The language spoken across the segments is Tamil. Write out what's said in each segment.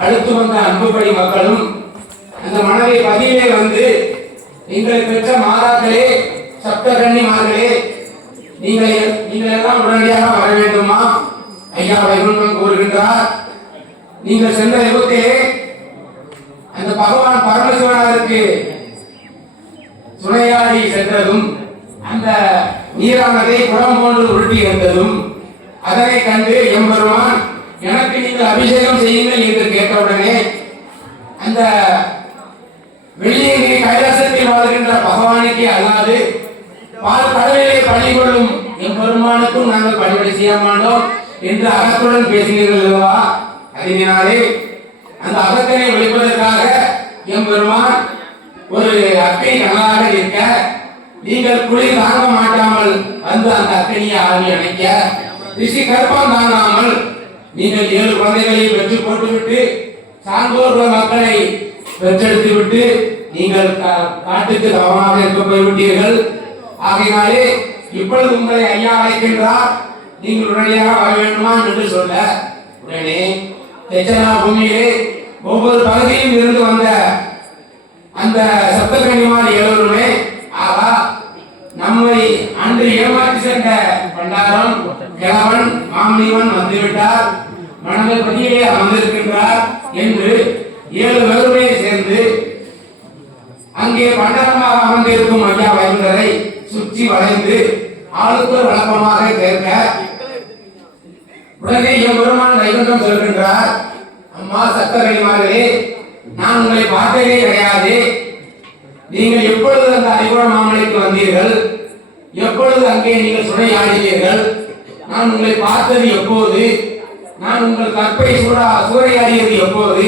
அடுத்து வந்த அன்புபடி மக்களும் அந்த மனதை பதிலே வந்து நீங்கள் பெற்ற மாதாக்களே சப்தகன்னிமார்களே நீங்கள் நீங்கள் எல்லாம் உடனடியாக வர வேண்டுமா ஐயா வைகுண்டம் கூறுகின்றார் நீங்கள் சென்ற யுகத்திலே அந்த பகவான் பரமசிவனாருக்கு துணையாடி சென்றதும் அந்த நீரானதை குளம் போன்று உருட்டி இருந்ததும் அதனை கண்டு எம்பெருமான் எனக்கு நீங்கள் அபிஷேகம் செய்யுங்கள் என்று கேட்டவுடனே அந்த வெளியே கைலாசத்தில் வாழ்கின்ற பகவானுக்கே அல்லாது பால் கடலிலே பணி கொள்ளும் எம்பெருமானுக்கும் நாங்கள் பணிபடி செய்ய மாட்டோம் என்று அகத்துடன் பேசினீர்கள் அல்லவா? அதனாலே அந்த அகத்தினை ஒழிப்பதற்காக எம்பெருமான் ஒரு அக்கை நல்லாக இருக்க நீங்கள் குளிர் தாங்க மாட்டாமல் வந்து அந்த அக்கனியை ஆவி அணைக்க ரிஷி கற்பம் தாங்காமல் நீங்கள் ஏழு குழந்தைகளை வெற்றி போட்டுவிட்டு சான்றோர் மக்களை பெற்றெடுத்து விட்டு நீங்கள் கா- காட்டுக்கு தவமாக இருக்க போய்விட்டீர்கள். ஆகையினாலே இப்பொழுது உங்களை ஐயா அழைக்கின்றார். நீங்கள் உடனடியாக வர வேண்டுமா என்று சொல்ல உடனே தெச்சனா பூமியிலே ஒவ்வொரு பகுதியில் இருந்து வந்த அந்த சப்தகன்னிமார் ஏழருமே ஆகா நம்மை அன்று ஏமாற்றி சென்ற பண்டாரம் கிழவன் வந்துவிட்டார். மனதில் பதியிலே அமர்ந்திருக்கின்றார் என்று ஏழு பேருமே சேர்ந்து அங்கே பண்டாரமாக அமர்ந்திருக்கும் ஐயா வைகுந்தரை சுற்றி வளைந்து ஆளுக்கு வழக்கமாக கேட்க உடனே என் பெருமான் வைகுண்டம் சொல்கின்றார் அம்மா சத்தகைமார்களே நான் உங்களை பார்த்ததே கிடையாது. நீங்கள் எப்பொழுது அந்த அறிவுர மாமலைக்கு வந்தீர்கள்? எப்பொழுது அங்கே நீங்கள் சுனையாடினீர்கள்? நான் உங்களை பார்த்தது எப்போது? நான் உங்கள் கற்பை சூடா சூறையாடியது எப்போது?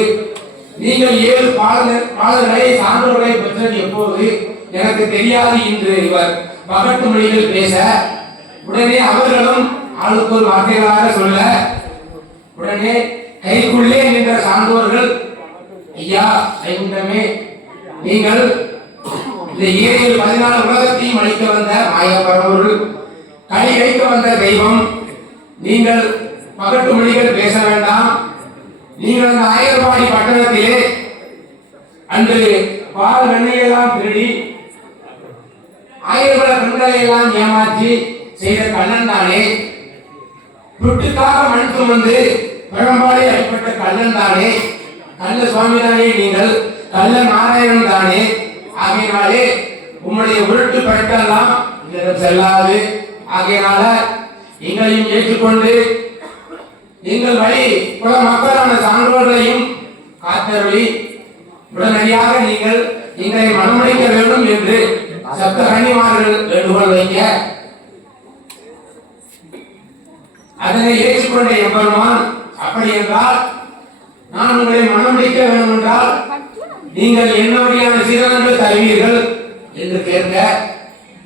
நீங்கள் ஏழு பாலர் பாடல்களை சான்றோர்களை பெற்றது எப்போது? எனக்கு தெரியாது என்று இவர் பகட்டு மொழியில் பேச உடனே அவர்களும் ஆளுக்கு ஒரு வார்த்தைகளாக சொல்ல உடனே கைக்குள்ளே நின்ற சான்றோர்கள் ஐயா வைகுண்டமே நீங்கள் இந்த ஏழில் பதினாலு உலகத்தையும் அழிக்க வந்த மாயப்பரவர்கள் கனி வைக்க வந்த தெய்வம். நீங்கள் பகட்டு மொழிகள் பேச வேண்டாம். நீங்கள் அந்த ஆயர்வாடி பட்டணத்திலே அன்று பால் வெண்ணையெல்லாம் திருடி ஆயிரபல பெண்களை எல்லாம் ஏமாற்றி செய்த கண்ணன் தானே. துட்டுக்காக மண் சுமந்து பழம்பாடே அடிப்பட்ட கண்ணன் தானே. நல்ல சுவாமி தானே நீங்கள். நல்ல நாராயணன் தானே. ஆகையினாலே உம்முடைய உருட்டு பழக்கெல்லாம் செல்லாது. ஆகையினால எங்களையும் ஏற்றுக்கொண்டு எங்கள் வழி குல மக்களான சான்றோர்களையும் காத்தருளி உடனடியாக நீங்கள் எங்களை மனமளிக்க வேண்டும் என்று சப்த கன்னிமார்கள் வேண்டுகோள் வைக்க. அதனை ஏற்றுக்கொண்ட எம்பெருமான் அப்படி என்றால் நான் உங்களை மனமளிக்க வேண்டும் என்றால் நீங்கள் என்ன வழியான சீரனங்கள் தருவீர்கள் என்று கேட்க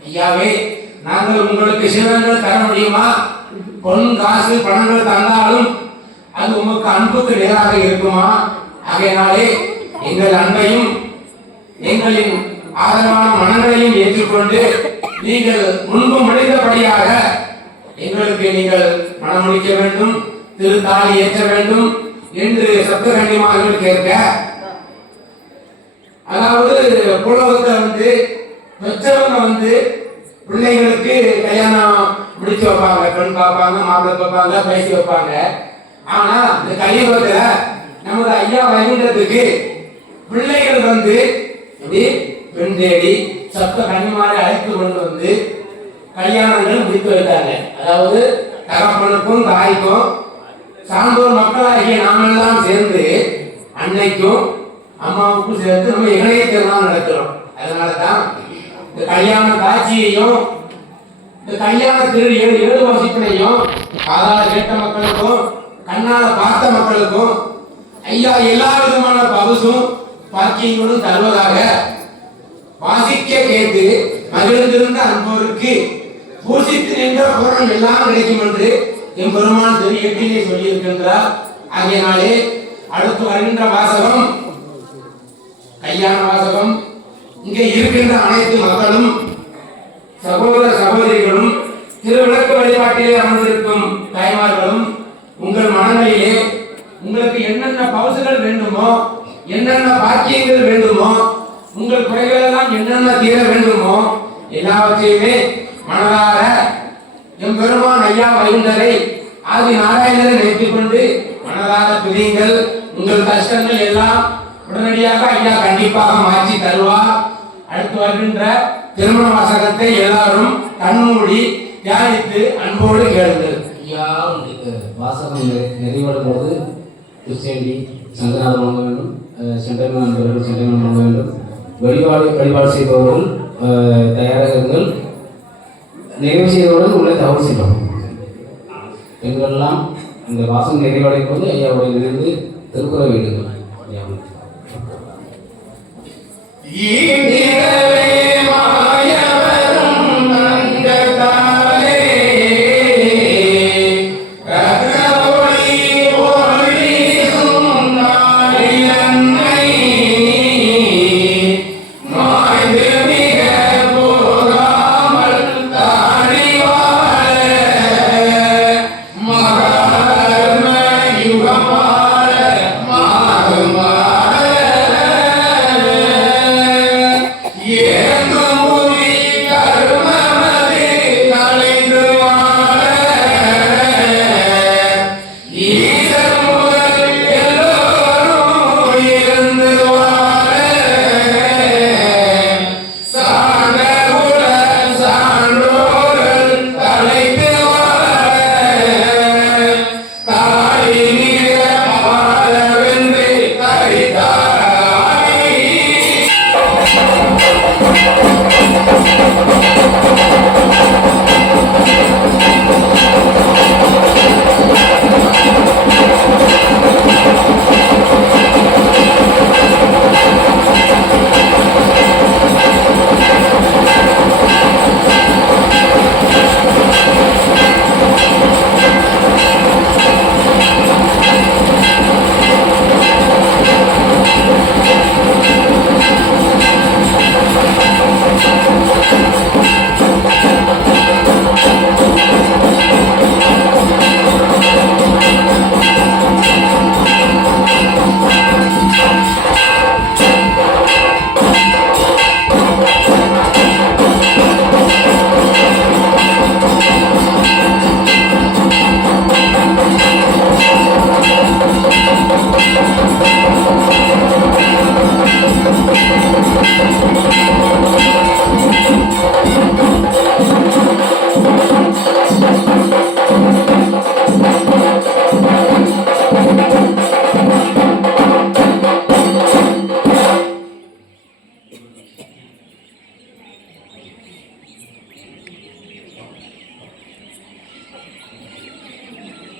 ஐயாவே நாங்கள் உங்களுக்கு சேவங்கள் தர முடியுமா? பொன் காசு பணங்கள் தந்தாலும் அது உமக்கு அன்புக்கு நேராக இருக்குமா? ஆகையினாலே எங்கள் அன்பையும் எங்களின் ஆதரவான மனங்களையும் ஏற்றுக்கொண்டு நீங்கள் முன்பு முடிந்தபடியாக எங்களுக்கு நீங்கள் மனமுடிக்க வேண்டும் திருத்தாலி ஏற்ற வேண்டும் என்று சப்தகண்ணிமார்கள் கேட்க. அதாவது புலவத்தை வந்து பெற்றவங்க வந்து பிள்ளைங்களுக்கு கல்யாணம் முடிச்சு வைப்பாங்க பெண் பார்ப்பாங்க மாப்பிள்ளை பார்ப்பாங்க பேசி வைப்பாங்க. ஆனா இந்த கலியுகத்துல நமது ஐயா வைகுண்டத்துக்கு பிள்ளைகள் வந்து இப்படி பெண் தேடி சப்த கன்னிமாரை அழைத்து கொண்டு வந்து கல்யாணங்கள் முடித்து வைத்தாங்க. அதாவது தகப்பனுக்கும் தாய்க்கும் சான்றோர் மக்களாகிய நாமெல்லாம் சேர்ந்து அன்னைக்கும் அம்மாவுக்கும் சேர்த்து நம்ம இணைய திருநாள் நடத்துறோம் அதனால தான் இந்த கல்யாண காட்சியையும் இந்த கல்யாண திரு ஏழு ஏழு வசிப்பினையும் காதால் கேட்ட மக்களுக்கும் கண்ணால பார்த்த மக்களுக்கும் ஐயா எல்லா விதமான பகுசும் பாக்கியங்களும் தருவதாக வாசிக்க கேட்டு மகிழ்ந்திருந்த அன்போருக்கு பூசித்து நின்ற பொருள் எல்லாம் கிடைக்கும் என்று என் பெருமான் திரு எட்டிலே சொல்லியிருக்கின்றார். ஆகையினாலே அடுத்து வருகின்ற வாசகம் கல்யாண வாசகம் இங்கே இருக்கின்ற அனைத்து மக்களும் சகோதர சகோதரிகளும் திருவிளக்கு வழிபாட்டிலே அமர்ந்திருக்கும் தாய்மார்களும் உங்கள் மனநிலையிலே உங்களுக்கு என்னென்ன பவுசுகள் வேண்டுமோ என்னென்ன பாக்கியங்கள் வேண்டுமோ உங்கள் குறைகள் எல்லாம் என்னென்ன தீர வேண்டுமோ எல்லாவற்றையுமே மனதார எம்பெருமான் ஐயா வைகுண்டரை ஆதி நாராயணரை நினைத்துக் கொண்டு மனதார பிரியுங்கள். உங்கள் கஷ்டங்கள் எல்லாம் உடனடியாக ஐயா கண்டிப்பாக மாற்றி தருவார். அடுத்து வருகின்ற திருமண வாசகத்தை எல்லாரும் கண்மூடி தியானித்து அன்போடு கேளுங்கள். ஐயா வாசகம் நிறை- நிறைவடும் போது கிறிஸ்டியன்டி சங்கநாதம் வாங்க வேண்டும் அஹ் சென்டைமன் நண்பர்கள் சென்டைமன் வாங்க வேண்டும். வழிபாடு வழிபாடு செய்பவர்கள் தயாராக இருங்கள். நிறைவு செய்தவுடன் உள்ளே தவறு செய்வோம் பெண்களெல்லாம் இந்த வாசம் நிறைவடையும் போது ஐயாவுடைய இருந்து திருக்குறள் வேண்டுங்கள் ஐயா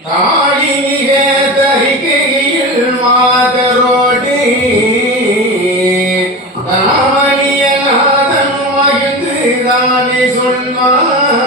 தாயினிகே தரிகையில் மாதரோடி. தாமணியநாதன் மகிழ்ந்து தானே சொன்னான்